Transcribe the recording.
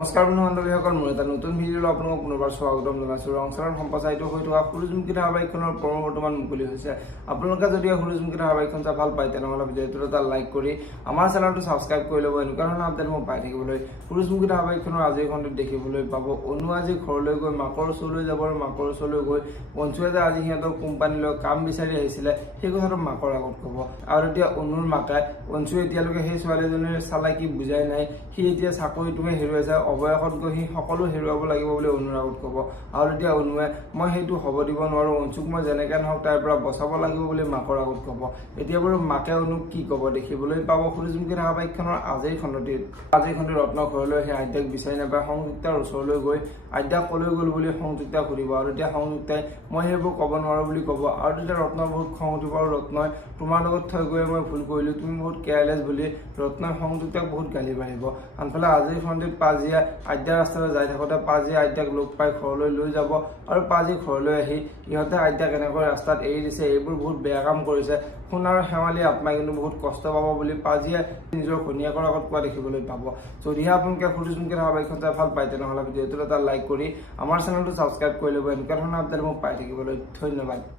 নমস্কাৰ বন্ধু বান্ধৱীসকল, মোৰ এটা নতুন ভিডিঅ'লৈ আপোনালোকক পুনৰবাৰ স্বাগতম জনাইছোঁ। ৰংচৰত সম্প্ৰচাৰিত হৈ থকা সূৰুযমুখী ধাৰাবাহিকখনৰ প্ৰমো বৰ্তমান মুকলি হৈছে। আপোনালোকে যদি সূৰুযমুখী ধাৰাবাহিকখন চাই ভাল পায় তেনেহ'লে ভিডিঅ'টোত এটা লাইক কৰি আমাৰ চেনেলটো ছাবস্ক্ৰাইব কৰি ল'ব। এনেকুৱা ধৰণৰ আপডেট মই পাই থাকিবলৈ। সূৰুযমুখী ধাৰাবাহিকখনৰ আজিৰ খণ্ডত দেখিবলৈ পাব অনু আজি ঘৰলৈ গৈ মাকৰ ওচৰলৈ যাব আৰু মাকৰ ওচৰলৈ গৈ অঞ্চুৱে যে আজি সিহঁতৰ কোম্পানীলৈ কাম বিচাৰি আহিছিলে সেই কথাটো মাকৰ আগত ক'ব। আৰু এতিয়া অনুৰ মাকে অঞ্চুৱে এতিয়ালৈকে সেই ছোৱালীজনীৰ চালাকি বুজাই নাই, সি এতিয়া চাকৰিটোহে হেৰুৱাইছে, অৱশেষত গৈ সি সকলো হেৰুৱাব লাগিব বুলি অনুৰ আগত ক'ব। আৰু এতিয়া অনুৱে মই সেইটো হ'ব দিব নোৱাৰোঁ, অঞ্চুক মই যেনেকৈ নহওক তাইৰ পৰা বচাব লাগিব বুলি মাকৰ আগত ক'ব। এতিয়া বাৰু মাকে অনুক কি ক'ব দেখিবলৈ পাব সূৰুযমুখী ধাৰাবাহিকখনৰ আজিৰ খণ্ডটিত ৰত্নৰ ঘৰলৈ সেই আদ্যাক বিচাৰি নাপায়। সংযুক্তাৰ ওচৰলৈ গৈ আদ্যাক ক'লৈ গ'ল বুলি সংযুক্তাক সুধিব আৰু এতিয়া সংযুক্তাই মই সেইবোৰ ক'ব নোৱাৰোঁ বুলি ক'ব। আৰু তেতিয়া ৰত্নৰ বহুত খং উঠিব আৰু ৰত্নই তোমাৰ লগত থৈ গৈ মই ভুল কৰিলোঁ, তুমি বহুত কেয়াৰলেছ বুলি ৰত্নই সংযুক্তাক বহুত গালি পাৰিব। আনফালে আজিৰ খণ্ডটিত পাজিয়া আদ্যাৰ ৰাস্তালৈ যাই থাকোঁতে পাজিয়ে আদ্যাক লগ পাই ঘৰলৈ লৈ যাব আৰু পাজি ঘৰলৈ আহি ইহঁতে আদ্যাক এনেকৈ ৰাস্তাত এৰি দিছে, এইবোৰ বহুত বেয়া কাম কৰিছে, সোণ আৰু শেৱালী আত্মাই কিন্তু বহুত কষ্ট পাব বুলি পাজিয়ে নিজৰ ঘৈণীয়েকৰ আগত কোৱা দেখিবলৈ পাব। যদিহে আপোনালোকে সূৰুযমুখী ধাৰাবাহিকখন চাই ভাল পায় তেনেহ'লে ভিডিঅ'টোত এটা লাইক কৰি আমাৰ চেনেলটো ছাবস্ক্ৰাইব কৰি ল'ব। এনেকুৱা ধৰণৰ আপডেট মোক পাই থাকিবলৈ ধন্যবাদ।